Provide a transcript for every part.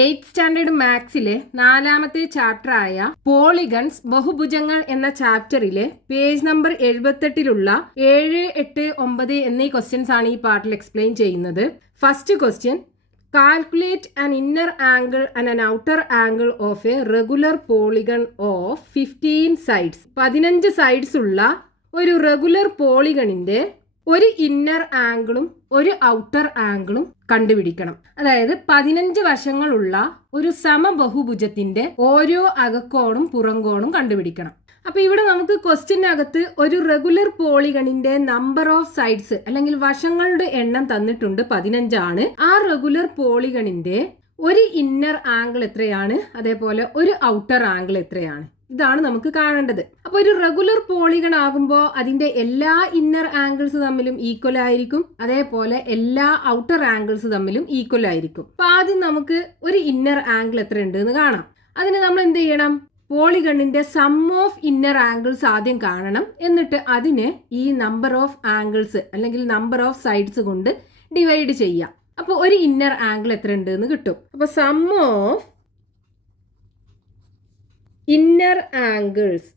8th standard മാത്സിലെ 4ാമത്തെ ചാപ്റ്ററായ polygons ബഹുഭുജങ്ങൾ എന്ന ചാപ്റ്ററിലെ page number 78-ലുള്ള 7, 8, 9 എന്നീ questions ആണ് ഈ പാർട്ടിൽ എക്സ്പ്ലെയിൻ ചെയ്യുന്നത്. First question, calculate an inner angle and an outer angle of A regular polygon of 15 sides. 15 sides ഉള്ള ഒരു റെഗുലർ പോളിഗണിന്റെ ഒരു ഇന്നർ ആംഗിളും ഒരു ഔട്ടർ ആംഗിളും കണ്ടുപിടിക്കണം. അതായത് 15 വശങ്ങളുള്ള ഒരു സമബഹുഭുജത്തിന്റെ ഓരോ അകക്കോണും പുറംകോണും കണ്ടുപിടിക്കണം. അപ്പൊ ഇവിടെ നമുക്ക് ക്വസ്റ്റ്യനകത്ത് ഒരു റെഗുലർ പോളിഗണിന്റെ നമ്പർ ഓഫ് സൈഡ്സ് അല്ലെങ്കിൽ വശങ്ങളുടെ എണ്ണം തന്നിട്ടുണ്ട്, 15 ആണ്. ആ റെഗുലർ പോളിഗണിന്റെ ഒരു ഇന്നർ ആംഗിൾ എത്രയാണ്, അതേപോലെ ഒരു ഔട്ടർ ആംഗിൾ എത്രയാണ്, ഇതാണ് നമുക്ക് കാണേണ്ടത്. അപ്പൊ ഒരു റെഗുലർ പോളിഗൺ ആകുമ്പോൾ അതിന്റെ എല്ലാ ഇന്നർ ആംഗിൾസ് തമ്മിലും ഈക്വൽ ആയിരിക്കും, അതേപോലെ എല്ലാ ഔട്ടർ ആംഗിൾസ് തമ്മിലും ഈക്വൽ ആയിരിക്കും. അപ്പൊ ആദ്യം നമുക്ക് ഒരു ഇന്നർ ആംഗിൾ എത്ര ഉണ്ട് എന്ന് കാണാം. അതിന് നമ്മൾ എന്ത് ചെയ്യണം, പോളിഗണിന്റെ സം ഓഫ് ഇന്നർ ആംഗിൾസ് ആദ്യം കാണണം. എന്നിട്ട് അതിനെ ഈ നമ്പർ ഓഫ് ആംഗിൾസ് അല്ലെങ്കിൽ നമ്പർ ഓഫ് സൈഡ്സ് കൊണ്ട് ഡിവൈഡ് ചെയ്യാം. അപ്പോൾ ഒരു ഇന്നർ ആംഗിൾ എത്ര ഉണ്ട് എന്ന് കിട്ടും. അപ്പൊ സം ഓഫ് ഇന്നർ ആംഗിൾസ്,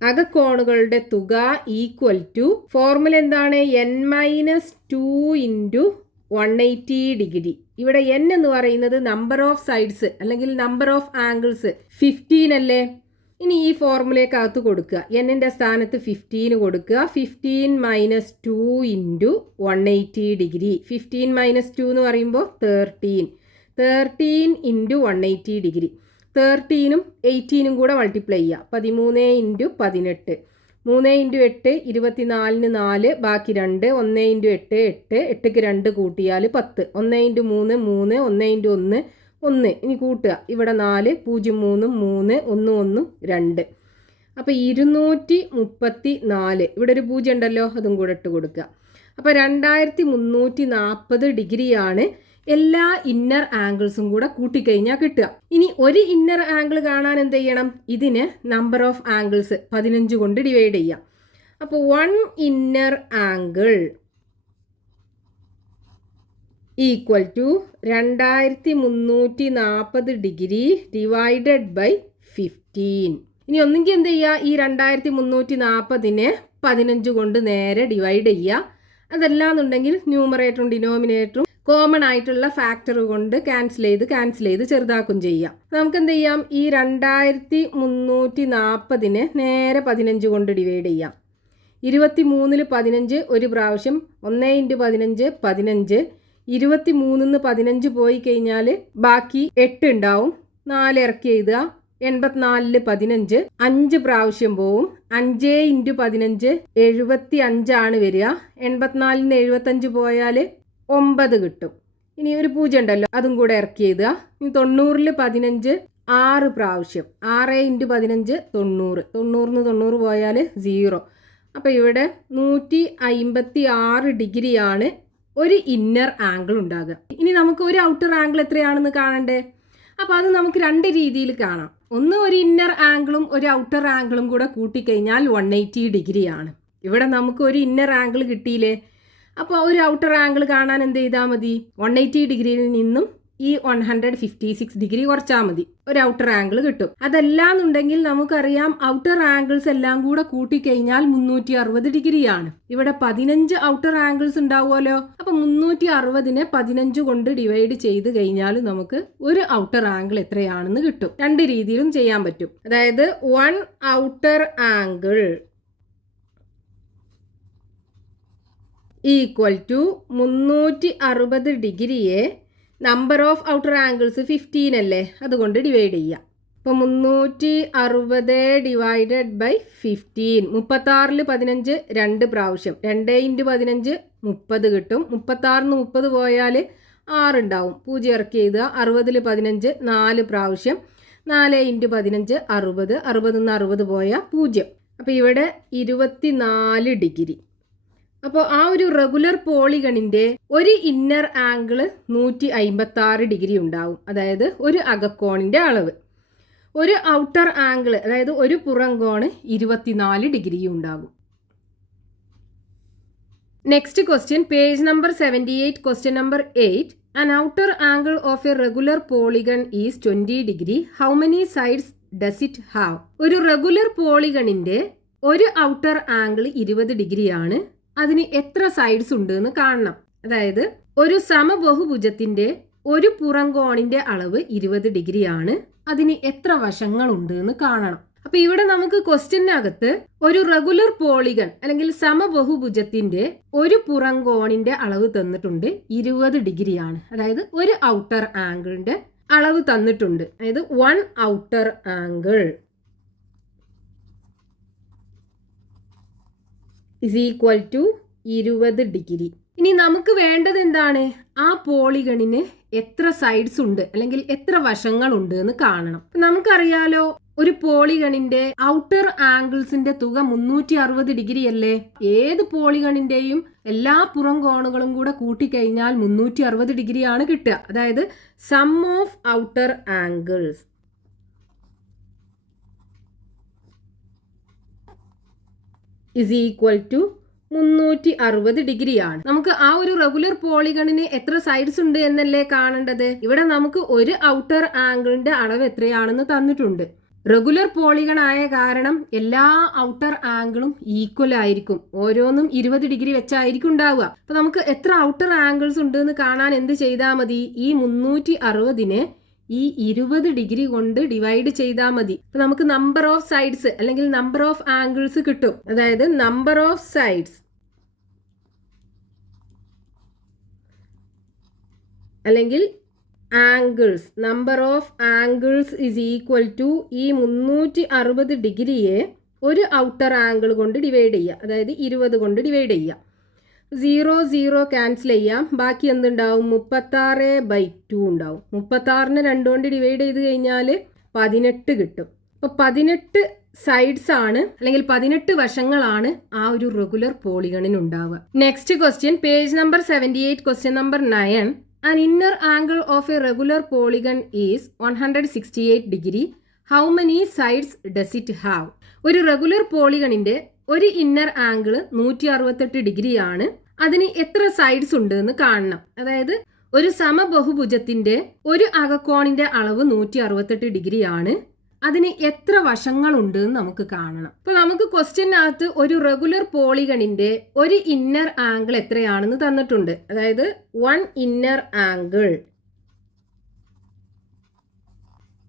അകക്കോണുകളുടെ തുക ഈക്വൽ ടു, ഫോർമുല എന്താണ്, n-2 ഇൻറ്റു 180 ഡിഗ്രി. ഇവിടെ n എന്ന് പറയുന്നത് നമ്പർ ഓഫ് സൈഡ്സ് അല്ലെങ്കിൽ നമ്പർ ഓഫ് ആംഗിൾസ് 15 അല്ലേ. ഇനി ഈ ഫോർമുലയ്ക്കകത്ത് കൊടുക്കുക, n-ന്റെ സ്ഥാനത്ത് 15 കൊടുക്കുക. 15 - 2 ഇൻറ്റു 180 ഡിഗ്രി. 15 - 2 എന്ന് പറയുമ്പോൾ 13 ഇൻറ്റു 180 ഡിഗ്രി. 13ഉം 18ഉം കൂടെ മൾട്ടിപ്ലൈ ചെയ്യുക. 13 ഇൻറ്റു 18. 3 ഇൻറ്റു 8 24-ന് 4, ബാക്കി 2. 1 ഇൻറ്റു 8 8, 8ക്ക് 2 കൂട്ടിയാൽ 10. 1 ഇൻറ്റു 3 3, 1 ഇൻറ്റു 1 1. ഇനി കൂട്ടുക, ഇവിടെ 4, 0 3 3, 1 1 2. അപ്പോൾ 234. ഇവിടെ ഒരു 0 ഉണ്ടല്ലോ, അതും കൂടെ ഇട്ട് കൊടുക്കുക. അപ്പോൾ 2340 ഡിഗ്രിയാണ് എല്ലാ ഇന്നർ ആംഗിൾസും കൂടെ കൂട്ടിക്കഴിഞ്ഞാൽ കിട്ടുക. ഇനി ഒരു ഇന്നർ ആംഗിൾ കാണാൻ എന്ത് ചെയ്യണം, ഇതിന് നമ്പർ ഓഫ് ആംഗിൾസ് 15 കൊണ്ട് ഡിവൈഡ് ചെയ്യാം. അപ്പോൾ 1 inner angle equal to 2340 degree divided by 15. ഇനി ഒന്നെങ്കിൽ എന്ത് ചെയ്യുക, ഈ 2340-നെ 15 കൊണ്ട് നേരെ ഡിവൈഡ് ചെയ്യുക. അതല്ലാന്നുണ്ടെങ്കിൽ ന്യൂമറേറ്ററും ഡിനോമിനേറ്ററും കോമൺ ആയിട്ടുള്ള ഫാക്ടർ കൊണ്ട് ക്യാൻസൽ ചെയ്ത് ചെറുതാക്കും ചെയ്യാം. നമുക്ക് എന്ത് ചെയ്യാം, ഈ 2340-നെ നേരെ 15 കൊണ്ട് ഡിവൈഡ് ചെയ്യാം. 23-ൽ 15 ഒരു പ്രാവശ്യം, 1 ഇൻറ്റു 15 15. 23-ന്ന് 15 പോയി കഴിഞ്ഞാൽ ബാക്കി 8 ഉണ്ടാവും. 4 ഇറക്കി എഴുതുക. 84-ൽ 15 5 പ്രാവശ്യം പോവും. 5 ഇൻറ്റു 15 75 ആണ് വരിക. 84-ന്ന് 75 പോയാൽ 9 കിട്ടും. ഇനി ഒരു 0 ഉണ്ടല്ലോ, അതും കൂടെ ഇറക്കി എഴുതുക. 90-ൽ 15 6 പ്രാവശ്യം. 6 ഇൻറ്റു 15 90. 90-ന്ന് 90 പോയാൽ 0. അപ്പോൾ ഇവിടെ 156 ഡിഗ്രിയാണ് ഒരു ഇന്നർ ആംഗിൾ ഉണ്ടാകുക. ഇനി നമുക്ക് ഒരു ഔട്ടർ ആംഗിൾ എത്രയാണെന്ന് കാണണ്ടേ. അപ്പോൾ അത് നമുക്ക് 2 രീതിയിൽ കാണാം. ഒന്ന്, ഒരു ഇന്നർ ആംഗിളും ഒരു ഔട്ടർ ആംഗിളും കൂടെ കൂട്ടിക്കഴിഞ്ഞാൽ 180 ഡിഗ്രിയാണ്. ഇവിടെ നമുക്ക് ഒരു ഇന്നർ ആംഗിൾ കിട്ടിയില്ലേ. അപ്പോൾ ഒരു ഔട്ടർ ആംഗിൾ കാണാൻ എന്ത് ചെയ്താൽ മതി, 180 ഡിഗ്രിയിൽ നിന്നും ഈ 156 ഡിഗ്രി കുറച്ചാൽ മതി, ഒരു ഔട്ടർ ആംഗിൾ കിട്ടും. അതല്ലാന്നുണ്ടെങ്കിൽ നമുക്കറിയാം ഔട്ടർ ആംഗിൾസ് എല്ലാം കൂടെ കൂട്ടിക്കഴിഞ്ഞാൽ 360 ഡിഗ്രിയാണ്. ഇവിടെ 15 ഔട്ടർ ആംഗിൾസ് ഉണ്ടാവുമല്ലോ. അപ്പം 360-നെ 15 കൊണ്ട് ഡിവൈഡ് ചെയ്ത് കഴിഞ്ഞാൽ നമുക്ക് ഒരു ഔട്ടർ ആംഗിൾ എത്രയാണെന്ന് കിട്ടും. 2 രീതിയിലും ചെയ്യാൻ പറ്റും. അതായത് 1 ഔട്ടർ ആംഗിൾ ഈക്വൽ ടു 360 ഡിഗ്രിയെ നമ്പർ ഓഫ് ഔട്ടർ ആംഗിൾസ് 15 അല്ലേ, അതുകൊണ്ട് ഡിവൈഡ് ചെയ്യാം. അപ്പോൾ 360 ഡിവൈഡഡ് ബൈ 15. 36-ൽ 15 2 പ്രാവശ്യം. 2 ഇൻറ്റു 15 30 കിട്ടും. 36-ന്ന് 30 പോയാൽ 6 ഉണ്ടാവും. 0 ഇറക്കി എഴുതുക. 60-ൽ 15 4 പ്രാവശ്യം. 4 ഇൻറ്റു 15 60. 60-ന്ന് 60 പോയാൽ 0. അപ്പോൾ ഇവിടെ 24 ഡിഗ്രി. അപ്പോൾ ആ ഒരു റെഗുലർ പോളിഗണിന്റെ ഒരു ഇന്നർ ആംഗിൾ 156 ഡിഗ്രി ഉണ്ടാവും, അതായത് ഒരു അകക്കോണിന്റെ അളവ്. ഒരു ഔട്ടർ ആംഗിൾ, അതായത് ഒരു പുറംകോണ് 24 ഡിഗ്രി ഉണ്ടാകും. Next question, page number 78, question number 8. An outer angle of a regular polygon is 20 degree. How many sides does it have? ഒരു റെഗുലർ പോളിഗണിന്റെ ഒരു ഔട്ടർ ആംഗിൾ 20 ഡിഗ്രിയാണ്. അതിന് എത്ര സൈഡ്സ് ഉണ്ട് എന്ന് കാണണം. അതായത് ഒരു സമബഹുഭുജത്തിന്റെ ഒരു പുറംകോണിന്റെ അളവ് 20 ഡിഗ്രിയാണ്. അതിന് എത്ര വശങ്ങളുണ്ട് എന്ന് കാണണം. അപ്പൊ ഇവിടെ നമുക്ക് ക്വസ്റ്റ്യനകത്ത് ഒരു റെഗുലർ പോളിഗൺ അല്ലെങ്കിൽ സമബഹുഭുജത്തിന്റെ ഒരു പുറംകോണിന്റെ അളവ് തന്നിട്ടുണ്ട്, 20 ഡിഗ്രിയാണ്. അതായത് ഒരു ഔട്ടർ ആംഗിളിന്റെ അളവ് തന്നിട്ടുണ്ട്. അതായത് 1 outer angle is equal to 20 degree. ഇനി നമുക്ക് വേണ്ടത് എന്താണ്? ആ പോളിഗണിന് എത്ര സൈഡ്സ് ഉണ്ട് അല്ലെങ്കിൽ എത്ര വശങ്ങളുണ്ട് എന്ന് കാണണം. നമുക്കറിയാലോ, ഒരു പോളിഗണിന്റെ ഔട്ടർ ആംഗിൾസിന്റെ തുക 360 ഡിഗ്രി അല്ലേ? ഏത് പോളിഗണിന്റെയും എല്ലാ പുറം കോണുകളും കൂടെ കൂട്ടിക്കഴിഞ്ഞാൽ 360 ഡിഗ്രിയാണ് കിട്ടുക. അതായത് sum of outer angles is equal to 360 ഡിഗ്രിയാണ്. നമുക്ക് ആ ഒരു റെഗുലർ പോളിഗണിന് എത്ര സൈഡ്സ് ഉണ്ട് എന്നല്ലേ കാണേണ്ടത്. ഇവിടെ നമുക്ക് ഒരു ഔട്ടർ ആംഗിളിന്റെ അളവ് എത്രയാണെന്ന് തന്നിട്ടുണ്ട്. റെഗുലർ പോളിഗൺ ആയ കാരണം എല്ലാ ഔട്ടർ ആംഗിളും ഈക്വൽ ആയിരിക്കും. ഓരോന്നും 20 ഡിഗ്രി വെച്ചായിരിക്കും ഉണ്ടാവുക. അപ്പൊ നമുക്ക് എത്ര ഔട്ടർ ആംഗിൾസ് ഉണ്ട് എന്ന് കാണാൻ എന്ത് ചെയ്താൽ മതി? ഈ 360നെ ഈ 20 ഡിഗ്രി കൊണ്ട് ഡിവൈഡ് ചെയ്താൽ മതി. അപ്പൊ നമുക്ക് നമ്പർ ഓഫ് സൈഡ്സ് അല്ലെങ്കിൽ നമ്പർ ഓഫ് ആംഗിൾസ് കിട്ടും. അതായത് നമ്പർ ഓഫ് സൈഡ്സ് അല്ലെങ്കിൽ angles, number of angles is equal to ഈ 360 ഡിഗ്രിയെ ഒരു ഔട്ടർ ആംഗിൾ കൊണ്ട് ഡിവൈഡ് ചെയ്യുക. അതായത് 20 കൊണ്ട് ഡിവൈഡ് ചെയ്യുക. 0 0 ക്യാൻസൽ ചെയ്യാം. ബാക്കി എന്തുണ്ടാവും? 36/2 ഉണ്ടാവും. 36നെ 2 കൊണ്ട് ഡിവൈഡ് ചെയ്ത് കഴിഞ്ഞാൽ 18 കിട്ടും. അപ്പോൾ 18 സൈഡ്സ് ആണ് അല്ലെങ്കിൽ 18 വശങ്ങളാണ് ആ ഒരു റെഗുലർ പോളിഗണിന് ഉണ്ടാവുക. Next question, page number 78, question number 9. An inner angle of a regular polygon is 168 degree. How many sides does it have? ഒരു റെഗുലർ പോളിഗണിന്റെ ഒരു ഇന്നർ ആംഗിൾ 168 ഡിഗ്രിയാണ്. അതിന് എത്ര സൈഡ്സ് ഉണ്ട് എന്ന് കാണണം. അതായത് ഒരു സമബഹുഭുജത്തിന്റെ ഒരു അകക്കോണിന്റെ അളവ് 168 ഡിഗ്രിയാണ്. അതിന് എത്ര വശങ്ങളുണ്ട് എന്ന് നമുക്ക് കാണണം. അപ്പൊ നമുക്ക് ക്വസ്റ്റ്യനകത്ത് ഒരു റെഗുലർ പോളിഗണിന്റെ ഒരു ഇന്നർ ആംഗിൾ എത്രയാണെന്ന് തന്നിട്ടുണ്ട്. അതായത് 1 inner angle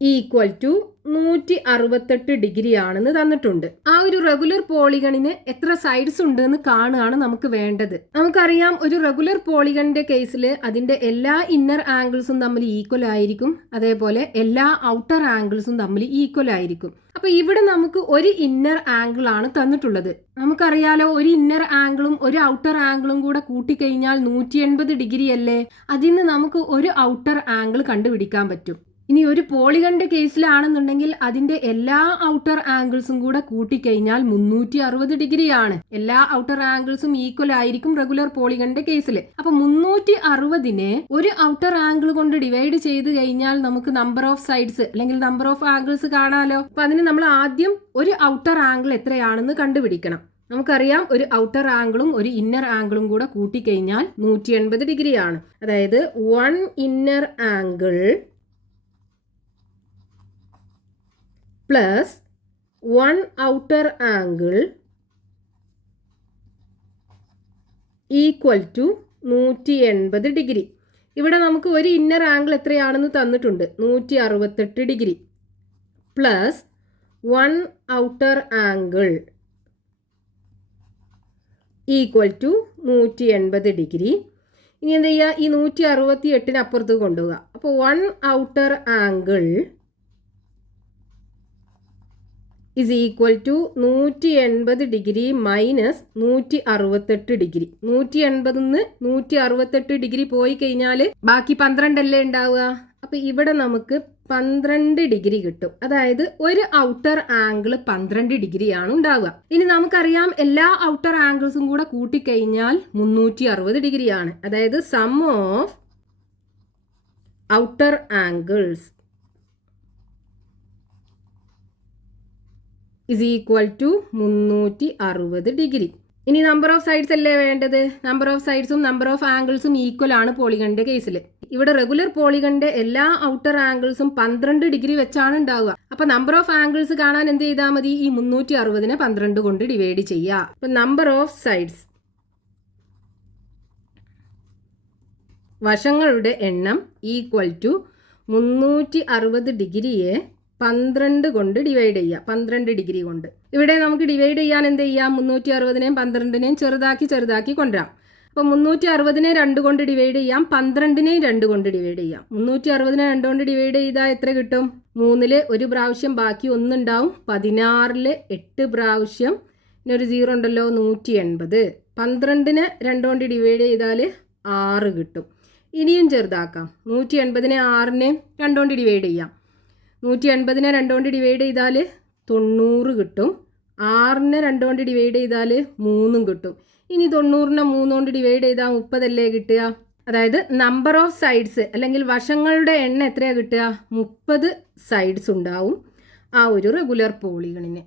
equal to 168 degree ആണെന്ന് തന്നിട്ടുണ്ട്. ആ ഒരു റെഗുലർ പോളിഗണിന് എത്ര സൈഡ്സ് ഉണ്ട് എന്ന് കാണുകയാണ് നമുക്ക് വേണ്ടത്. നമുക്കറിയാം, ഒരു റെഗുലർ പോളിഗണിന്റെ കേസിൽ അതിന്റെ എല്ലാ ഇന്നർ ആംഗിൾസും തമ്മിൽ ഈക്വൽ ആയിരിക്കും. അതേപോലെ എല്ലാ ഔട്ടർ ആംഗിൾസും തമ്മിൽ ഈക്വൽ ആയിരിക്കും. അപ്പൊ ഇവിടെ നമുക്ക് ഒരു ഇന്നർ ആംഗിൾ ആണ് തന്നിട്ടുള്ളത്. നമുക്കറിയാലോ, ഒരു ഇന്നർ ആംഗിളും ഒരു ഔട്ടർ ആംഗിളും കൂടെ കൂട്ടിക്കഴിഞ്ഞാൽ 180 ഡിഗ്രി അല്ലേ? അതിന് നമുക്ക് ഒരു ഔട്ടർ ആംഗിൾ കണ്ടുപിടിക്കാൻ പറ്റും. ഇനി ഒരു പോളിഗണിന്റെ കേസിലാണെന്നുണ്ടെങ്കിൽ അതിന്റെ എല്ലാ ഔട്ടർ ആംഗിൾസും കൂടെ കൂട്ടിക്കഴിഞ്ഞാൽ 360 ഡിഗ്രിയാണ്. എല്ലാ ഔട്ടർ ആംഗിൾസും ഈക്വൽ ആയിരിക്കും റെഗുലർ പോളിഗണിന്റെ കേസിൽ. അപ്പൊ 360നെ ഒരു ഔട്ടർ ആംഗിൾ കൊണ്ട് ഡിവൈഡ് ചെയ്ത് കഴിഞ്ഞാൽ നമുക്ക് നമ്പർ ഓഫ് സൈഡ്സ് അല്ലെങ്കിൽ നമ്പർ ഓഫ് ആംഗിൾസ് കാണാലോ. അപ്പൊ അതിന് നമ്മൾ ആദ്യം ഒരു ഔട്ടർ ആംഗിൾ എത്രയാണെന്ന് കണ്ടുപിടിക്കണം. നമുക്കറിയാം, ഒരു ഔട്ടർ ആംഗിളും ഒരു ഇന്നർ ആംഗിളും കൂടെ കൂട്ടിക്കഴിഞ്ഞാൽ 180 ഡിഗ്രിയാണ്. അതായത് 1 inner angle plus 1 outer angle equal to 180 degree. ഇവിടെ നമുക്ക് ഒരു ഇന്നർ ആംഗിൾ എത്രയാണെന്ന് തന്നിട്ടുണ്ട്, 168 degree plus 1 outer angle equal to 180 degree. ഇനി എന്ത് ചെയ്യുക? ഈ 168 അപ്പുറത്ത് കൊണ്ടുപോവുക. അപ്പോൾ 1 outer angle is equal to 180 degree minus 168 degree. 180 168 degree പോയി കഴിഞ്ഞാൽ ബാക്കി 12 അല്ലേ ഉണ്ടാവുക. അപ്പൊ ഇവിടെ നമുക്ക് 12 ഡിഗ്രി കിട്ടും. അതായത് ഒരു ഔട്ടർ ആംഗിൾ 12 ഡിഗ്രിയാണ് ഉണ്ടാവുക. ഇനി നമുക്കറിയാം, എല്ലാ ഔട്ടർ ആംഗിൾസും കൂടെ കൂട്ടിക്കഴിഞ്ഞാൽ 360 ഡിഗ്രിയാണ്. അതായത് sum of outer angles is equal to 360 degree. ഇനി നമ്പർ ഓഫ് സൈഡ്സ് അല്ലേ വേണ്ടത്. നമ്പർ ഓഫ് സൈഡ്സും നമ്പർ ഓഫ് ആംഗിൾസും ഈക്വൽ ആണ് പോളിഗണിന്റെ കേസിൽ. ഇവിടെ റെഗുലർ പോളിഗണിന്റെ എല്ലാ ഔട്ടർ ആംഗിൾസും 12 ഡിഗ്രി വെച്ചാണ് ഉണ്ടാവുക. അപ്പൊ നമ്പർ ഓഫ് ആംഗിൾസ് കാണാൻ എന്ത് ചെയ്താൽ മതി, ഈ 360നെ 12 കൊണ്ട് ഡിവൈഡ് ചെയ്യുക. അപ്പൊ നമ്പർ ഓഫ് സൈഡ്സ്, വശങ്ങളുടെ എണ്ണം ഈക്വൽ ടു 360 ഡിഗ്രിയെ 12 കൊണ്ട് ഡിവൈഡ് ചെയ്യുക. 12 ഡിഗ്രി കൊണ്ട്. ഇവിടെ നമുക്ക് ഡിവൈഡ് ചെയ്യാൻ എന്ത് ചെയ്യാം, 360നെയും 12നെയും ചെറുതാക്കി കൊണ്ടുവരാം. അപ്പോൾ 360നെ 2 കൊണ്ട് ഡിവൈഡ് ചെയ്യാം, 12നെയും 2 കൊണ്ട് ഡിവൈഡ് ചെയ്യാം. 360നെ 2 കൊണ്ട് ഡിവൈഡ് ചെയ്താൽ എത്ര കിട്ടും? 3-ൽ 1 പ്രാവശ്യം ബാക്കി 1 ഉണ്ടാവും. 16-ൽ 8 പ്രാവശ്യം, പിന്നെ ഒരു 0 ഉണ്ടല്ലോ, 180. 12നെ 2 കൊണ്ട് ഡിവൈഡ് ചെയ്താൽ 6 കിട്ടും. ഇനിയും ചെറുതാക്കാം. 180നെ 6നെ 2 കൊണ്ട് ഡിവൈഡ് ചെയ്യാം. 180നെ 2 കൊണ്ട് ഡിവൈഡ് ചെയ്താൽ 90 കിട്ടും. 6നെ 2 കൊണ്ട് ഡിവൈഡ് ചെയ്താൽ 3 കിട്ടും. ഇനി 90നെ 3 കൊണ്ട് ഡിവൈഡ് ചെയ്താൽ 30 അല്ലേ കിട്ടുക. അതായത് നമ്പർ ഓഫ് സൈഡ്സ് അല്ലെങ്കിൽ വശങ്ങളുടെ എണ്ണം എത്രയാണ് കിട്ടുക? 30 സൈഡ്സ് ഉണ്ടാവും ആ ഒരു റെഗുലർ പോളിഗണിന്.